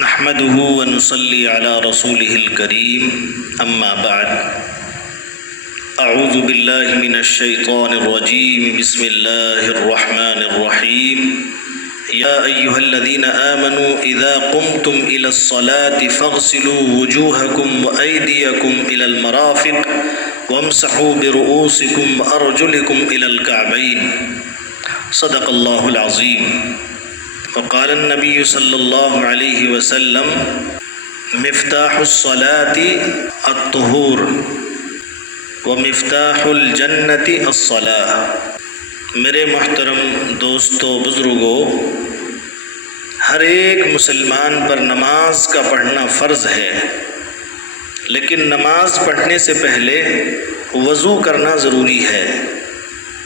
نحمده ونصلي على رسوله الكريم اما بعد اعوذ بالله من الشيطان الرجيم بسم الله الرحمن الرحيم يا ايها الذين آمنوا اذا قمتم الى الصلاة فاغسلوا وجوهكم وايديكم الى المرافق وامسحوا برؤوسكم وارجلكم الى الكعبين صدق الله العظيم. وقال النبي صلی اللہ علیہ وسلم مفتاح الصلاة الطہور ومفتاح الجنة الصلاة. میرے محترم دوستو بزرگوں، ہر ایک مسلمان پر نماز کا پڑھنا فرض ہے، لیکن نماز پڑھنے سے پہلے وضو کرنا ضروری ہے.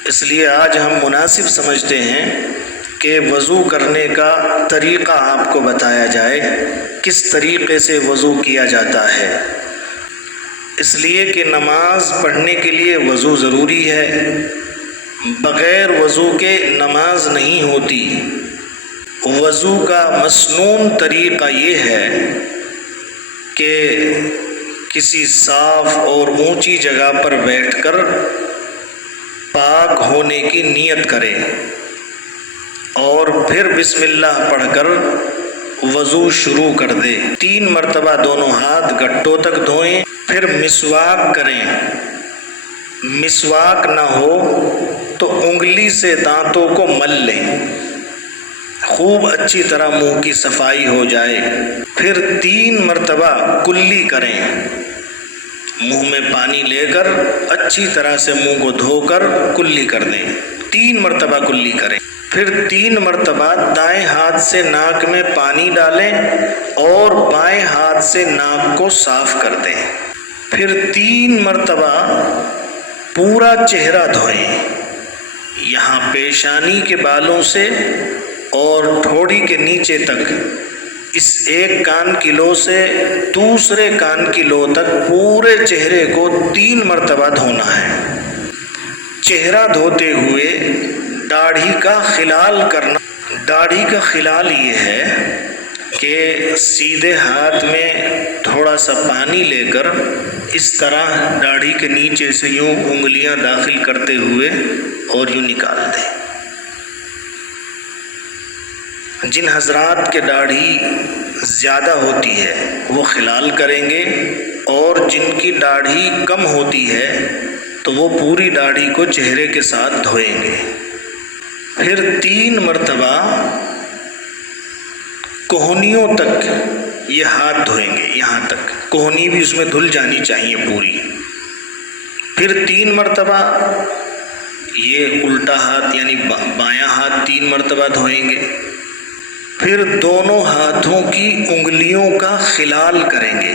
اس لیے آج ہم مناسب سمجھتے ہیں کہ وضو کرنے کا طریقہ آپ کو بتایا جائے، کس طریقے سے وضو کیا جاتا ہے. اس لیے کہ نماز پڑھنے کے لیے وضو ضروری ہے، بغیر وضو کے نماز نہیں ہوتی. وضو کا مسنون طریقہ یہ ہے کہ کسی صاف اور اونچی جگہ پر بیٹھ کر پاک ہونے کی نیت کرے اور پھر بسم اللہ پڑھ کر وضو شروع کر دے. 3 مرتبہ دونوں ہاتھ گٹوں تک دھوئیں، پھر مسواک کریں. مسواک نہ ہو تو انگلی سے دانتوں کو مل لیں، خوب اچھی طرح منہ کی صفائی ہو جائے. پھر 3 مرتبہ کلی کریں، منہ میں پانی لے کر اچھی طرح سے منہ کو دھو کر کلی کر دیں. 3 مرتبہ کلی کریں. پھر 3 مرتبہ دائیں ہاتھ سے ناک میں پانی ڈالیں اور بائیں ہاتھ سے ناک کو صاف کر دیں. پھر 3 مرتبہ پورا چہرہ دھوئیں، یہاں پیشانی کے بالوں سے اور ٹھوڑی کے نیچے تک، اس ایک کان کی لو سے دوسرے کان کی لو تک پورے چہرے کو 3 مرتبہ دھونا ہے. چہرہ دھوتے ہوئے داڑھی کا خلال کرنا. داڑھی کا خلال یہ ہے کہ سیدھے ہاتھ میں تھوڑا سا پانی لے کر اس طرح داڑھی کے نیچے سے یوں انگلیاں داخل کرتے ہوئے اور یوں نکال دیں. جن حضرات کے داڑھی زیادہ ہوتی ہے وہ خلال کریں گے، اور جن کی داڑھی کم ہوتی ہے تو وہ پوری داڑھی کو چہرے کے ساتھ دھوئیں گے. پھر 3 مرتبہ کوہنیوں تک یہ ہاتھ دھوئیں گے، یہاں تک کوہنی بھی اس میں دھل جانی چاہیے پوری. پھر 3 مرتبہ یہ الٹا ہاتھ یعنی بایاں ہاتھ 3 مرتبہ دھوئیں گے. پھر دونوں ہاتھوں کی انگلیوں کا خلال کریں گے.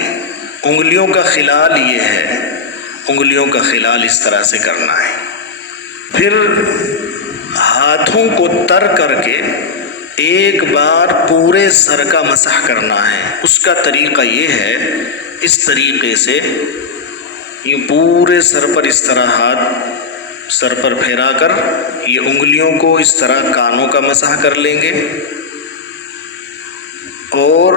انگلیوں کا خلال یہ ہے، انگلیوں کا خلال اس طرح سے کرنا ہے. پھر ہاتھوں کو تر کر کے ایک بار پورے سر کا مسح کرنا ہے. اس کا طریقہ یہ ہے، اس طریقے سے یہ پورے سر پر اس طرح ہاتھ سر پر پھیرا کر یہ انگلیوں کو اس طرح کانوں کا مسح کر لیں گے، اور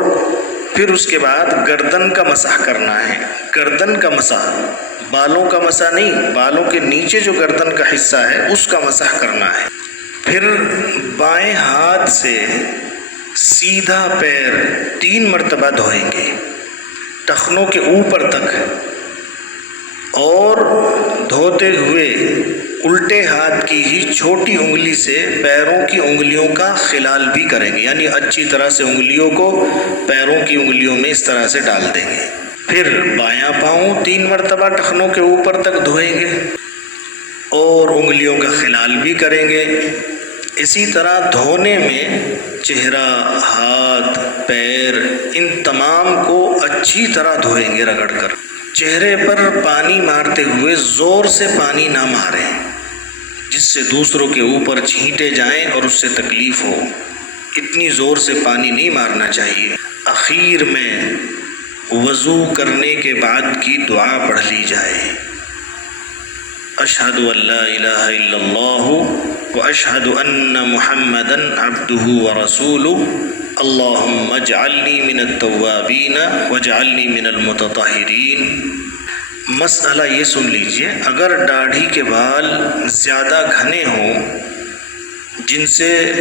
پھر اس کے بعد گردن کا مسح کرنا ہے. گردن کا مسح، بالوں کا مسح نہیں، بالوں کے نیچے جو گردن کا حصہ ہے اس کا مسح کرنا ہے. پھر بائیں ہاتھ سے سیدھا پیر 3 مرتبہ دھوئیں گے ٹخنوں کے اوپر تک، اور دھوتے ہوئے الٹے ہاتھ کی ہی چھوٹی انگلی سے پیروں کی انگلیوں کا خلال بھی کریں گے، یعنی اچھی طرح سے انگلیوں کو پیروں کی انگلیوں میں اس طرح سے ڈال دیں گے. پھر بایاں پاؤں 3 مرتبہ ٹخنوں کے اوپر تک دھوئیں گے اور انگلیوں کا خلال بھی کریں گے. اسی طرح دھونے میں چہرہ، ہاتھ، پیر، ان تمام کو اچھی طرح دھوئیں گے رگڑ کر. چہرے پر پانی مارتے ہوئے زور سے پانی نہ ماریں جس سے دوسروں کے اوپر چھینٹے جائیں اور اس سے تکلیف ہو. اتنی زور سے پانی نہیں مارنا چاہیے. اخیر میں وضو کرنے کے بعد کی دعا پڑھ لی جائے، اشہد ان لا الہ الا اللہ واشہد ان محمدا عبدہ ورسولہ اللہم اجعلنی من التوابین واجعلنی من المتطہرین۔ مسئلہ یہ سن لیجئے، اگر داڑھی کے بال زیادہ گھنے ہوں جن سے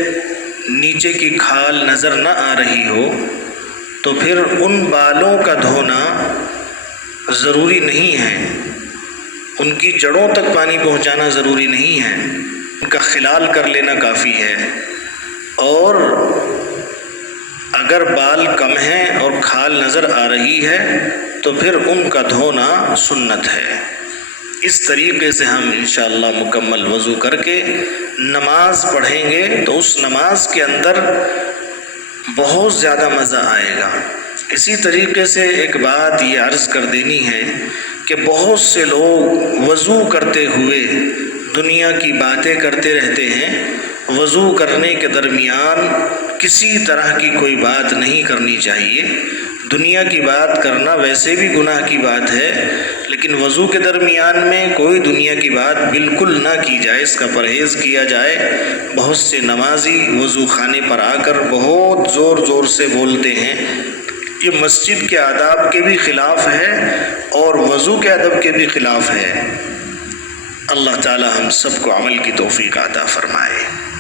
نیچے کی کھال نظر نہ آ رہی ہو تو پھر ان بالوں کا دھونا ضروری نہیں ہے، ان کی جڑوں تک پانی پہنچانا ضروری نہیں ہے، ان کا خلال کر لینا کافی ہے۔ اور اگر بال کم ہیں اور کھال نظر آ رہی ہے تو پھر ان کا دھونا سنت ہے۔ اس طریقے سے ہم انشاءاللہ مکمل وضو کر کے نماز پڑھیں گے تو اس نماز کے اندر بہت زیادہ مزہ آئے گا۔ اسی طریقے سے ایک بات یہ عرض کر دینی ہے کہ بہت سے لوگ وضو کرتے ہوئے دنیا کی باتیں کرتے رہتے ہیں۔ وضو کرنے کے درمیان کسی طرح کی کوئی بات نہیں کرنی چاہیے۔ دنیا کی بات کرنا ویسے بھی گناہ کی بات ہے، لیکن وضو کے درمیان میں کوئی دنیا کی بات بالکل نہ کی جائے، اس کا پرہیز کیا جائے۔ بہت سے نمازی وضو خانے پر آ کر بہت زور زور سے بولتے ہیں، یہ مسجد کے آداب کے بھی خلاف ہے اور وضو کے ادب کے بھی خلاف ہے۔ اللہ تعالی ہم سب کو عمل کی توفیق عطا فرمائے۔